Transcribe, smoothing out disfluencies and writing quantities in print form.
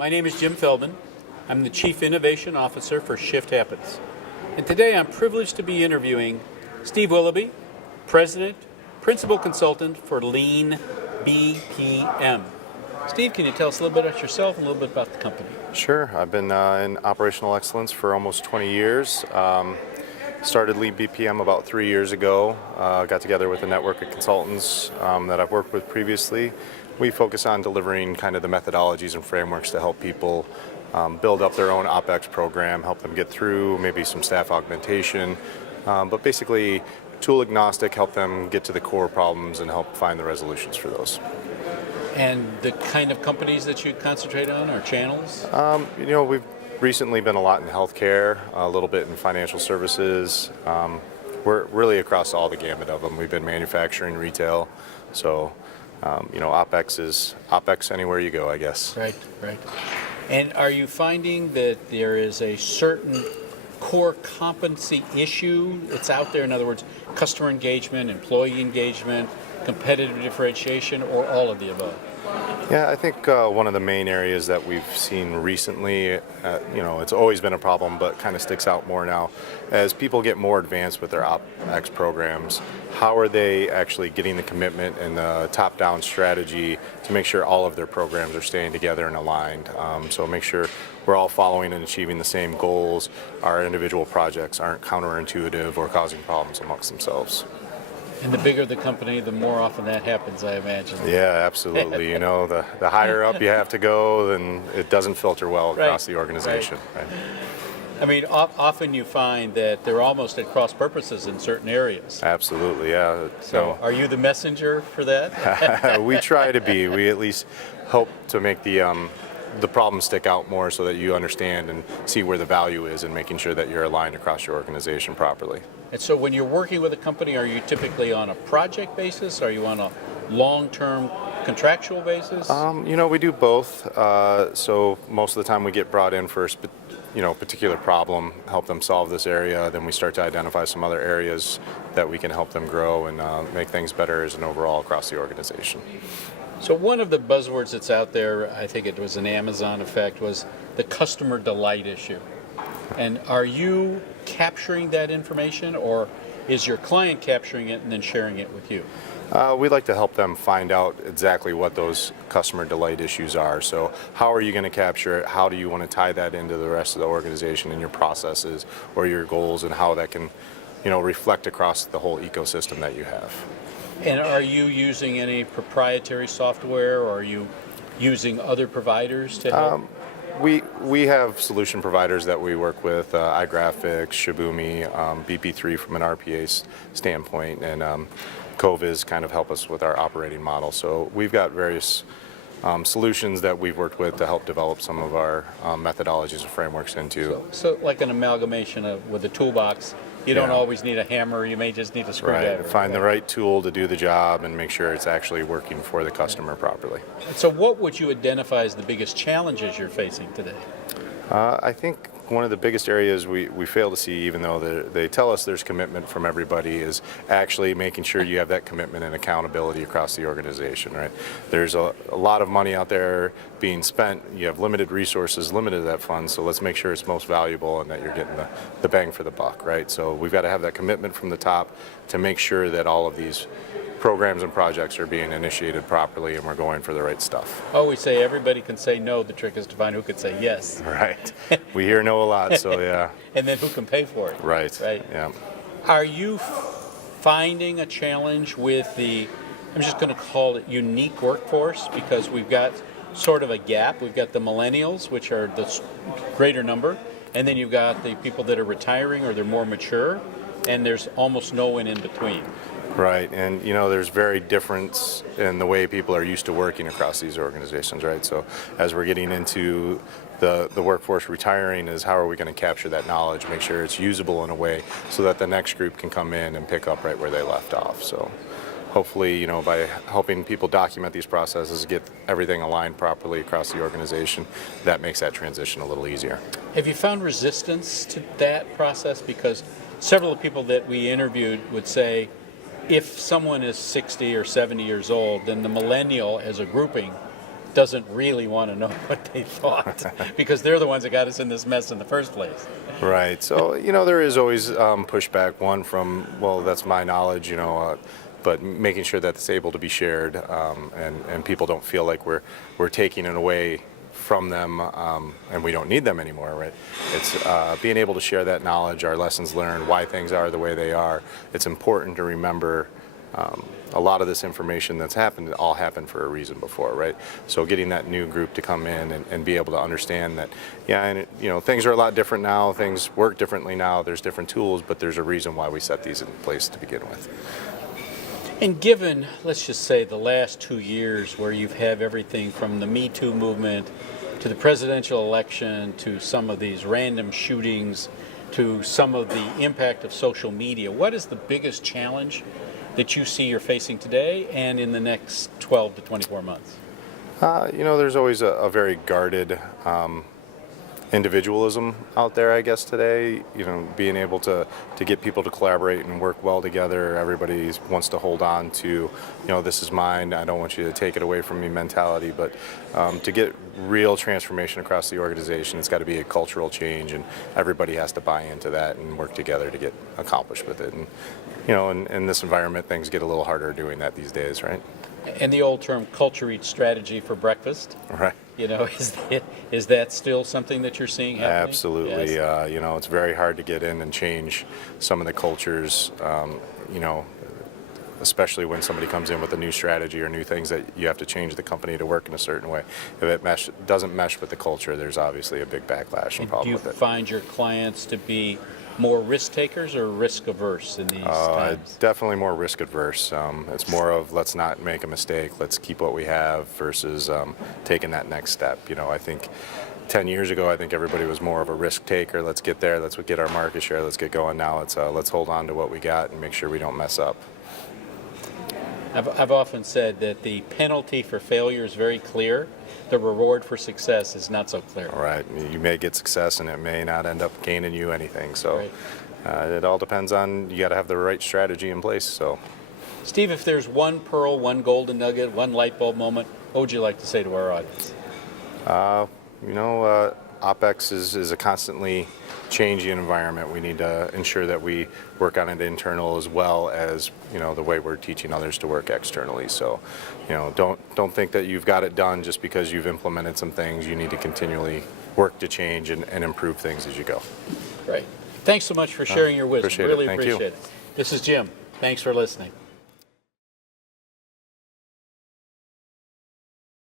my name is Jim Feldman. I'm the Chief Innovation Officer for Shift Happens. And today I'm privileged to be interviewing Steve Willoughby, President, Principal Consultant for Lean-BPM. Steve, can you tell us a little bit about yourself and a little bit about the company? Sure. I've been in operational excellence for almost 20 years. Started Lean-BPM about 3 years ago. Got together with a network of consultants that I've worked with previously. We focus on delivering kind of the methodologies and frameworks to help people build up their own OpEx program, help them get through maybe some staff augmentation, but basically tool agnostic, help them get to the core problems and help find the resolutions for those. And the kind of companies that you concentrate on or channels? We've recently been a lot in healthcare, a little bit in financial services. We're really across all the gamut of them. We've been manufacturing, retail, so OpEx is OpEx anywhere you go, I guess. Right. And are you finding that there is a certain core competency issue that's out there? In other words, customer engagement, employee engagement, competitive differentiation, or all of the above? Yeah, I think one of the main areas that we've seen recently, it's always been a problem, but kind of sticks out more now, as people get more advanced with their OpEx programs. How are they actually getting the commitment and the top-down strategy to make sure all of their programs are staying together and aligned? So make sure we're all following and achieving the same goals. Our individual projects aren't counterintuitive or causing problems amongst themselves. And the bigger the company, the more often that happens, I imagine. Yeah, absolutely. The higher up you have to go, then it doesn't filter well across the organization. Right. I mean, often you find that they're almost at cross purposes in certain areas. Absolutely, yeah. So are you the messenger for that? We try to be. We at least hope to make the problem stick out more so that you understand and see where the value is and making sure that you're aligned across your organization properly. And so when you're working with a company, are you typically on a project basis? Are you on a long-term contractual basis? We do both. So most of the time we get brought in for a particular problem, help them solve this area, then we start to identify some other areas that we can help them grow and make things better as an overall across the organization. So one of the buzzwords that's out there, I think it was an Amazon effect, was the customer delight issue. And are you capturing that information, or is your client capturing it and then sharing it with you? We'd like to help them find out exactly what those customer delight issues are. So how are you going to capture it? How do you want to tie that into the rest of the organization and your processes or your goals, and how that can reflect across the whole ecosystem that you have? And are you using any proprietary software, or are you using other providers to help? We have solution providers that we work with, iGraphics, Shibumi, BP3 from an RPA standpoint, and Coviz kind of help us with our operating model. So we've got various solutions that we've worked with to help develop some of our methodologies and frameworks into. So like an amalgamation with a toolbox. You don't always need a hammer, you may just need a screwdriver. Right, find the right tool to do the job and make sure it's actually working for the customer properly. So what would you identify as the biggest challenges you're facing today? I think one of the biggest areas we fail to see, even though they tell us there's commitment from everybody, is actually making sure you have that commitment and accountability across the organization, right? There's a lot of money out there being spent. You have limited resources, limited that fund, so let's make sure it's most valuable and that you're getting the bang for the buck, right? So we've got to have that commitment from the top to make sure that all of these programs and projects are being initiated properly and we're going for the right stuff. Oh, we say everybody can say no. The trick is to find who can say yes. Right. We hear no a lot, so yeah. And then who can pay for it. Right. Yeah. Are you finding a challenge with I'm just going to call it unique workforce, because we've got sort of a gap. We've got the millennials, which are the greater number, and then you've got the people that are retiring or they're more mature, and there's almost no one in between. Right, and there's very difference in the way people are used to working across these organizations, right? So as we're getting into the workforce retiring, is how are we going to capture that knowledge, make sure it's usable in a way so that the next group can come in and pick up right where they left off. So hopefully, by helping people document these processes, get everything aligned properly across the organization, that makes that transition a little easier. Have you found resistance to that process? Because several of the people that we interviewed would say, if someone is 60 or 70 years old, then the millennial as a grouping doesn't really want to know what they thought because they're the ones that got us in this mess in the first place. Right. So, there is always pushback, one from, well, that's my knowledge, but making sure that it's able to be shared, and people don't feel like we're taking it away from them, and we don't need them anymore, right? It's being able to share that knowledge, our lessons learned, why things are the way they are. It's important to remember a lot of this information that's happened, all happened for a reason before, right? So getting that new group to come in and be able to understand that, things are a lot different now, things work differently now, there's different tools, but there's a reason why we set these in place to begin with. And given, let's just say, the last 2 years where you've had everything from the Me Too movement to the presidential election to some of these random shootings to some of the impact of social media, what is the biggest challenge that you see you're facing today and in the next 12 to 24 months? There's always a very guarded individualism out there, I guess, today. Being able to get people to collaborate and work well together. Everybody wants to hold on to, this is mine, I don't want you to take it away from me mentality. But to get real transformation across the organization, it's got to be a cultural change, and everybody has to buy into that and work together to get accomplished with it. And, in this environment, things get a little harder doing that these days, right? And the old term, culture eats strategy for breakfast. Right. Is that still something that you're seeing happening? Absolutely. Yes. It's very hard to get in and change some of the cultures, especially when somebody comes in with a new strategy or new things that you have to change the company to work in a certain way. If it doesn't mesh with the culture, there's obviously a big backlash and problem with it. Do you find your clients to be more risk takers or risk averse in these times? Definitely more risk adverse. It's more of let's not make a mistake, let's keep what we have versus taking that next step. I think 10 years ago, I think everybody was more of a risk taker. Let's get there, let's get our market share, let's get going. Now let's hold on to what we got and make sure we don't mess up. I've often said that the penalty for failure is very clear. The reward for success is not so clear. Right. You may get success and it may not end up gaining you anything. So right. It all depends on, you got to have the right strategy in place. So, Steve, if there's one pearl, one golden nugget, one light bulb moment, what would you like to say to our audience? OpEx is a constantly changing environment. We need to ensure that we work on it internal as well as the way we're teaching others to work externally. So, don't think that you've got it done just because you've implemented some things. You need to continually work to change and improve things as you go. Great. Thanks so much for sharing your wisdom. Appreciate really it. Thank appreciate you. it. This is Jim. Thanks for listening.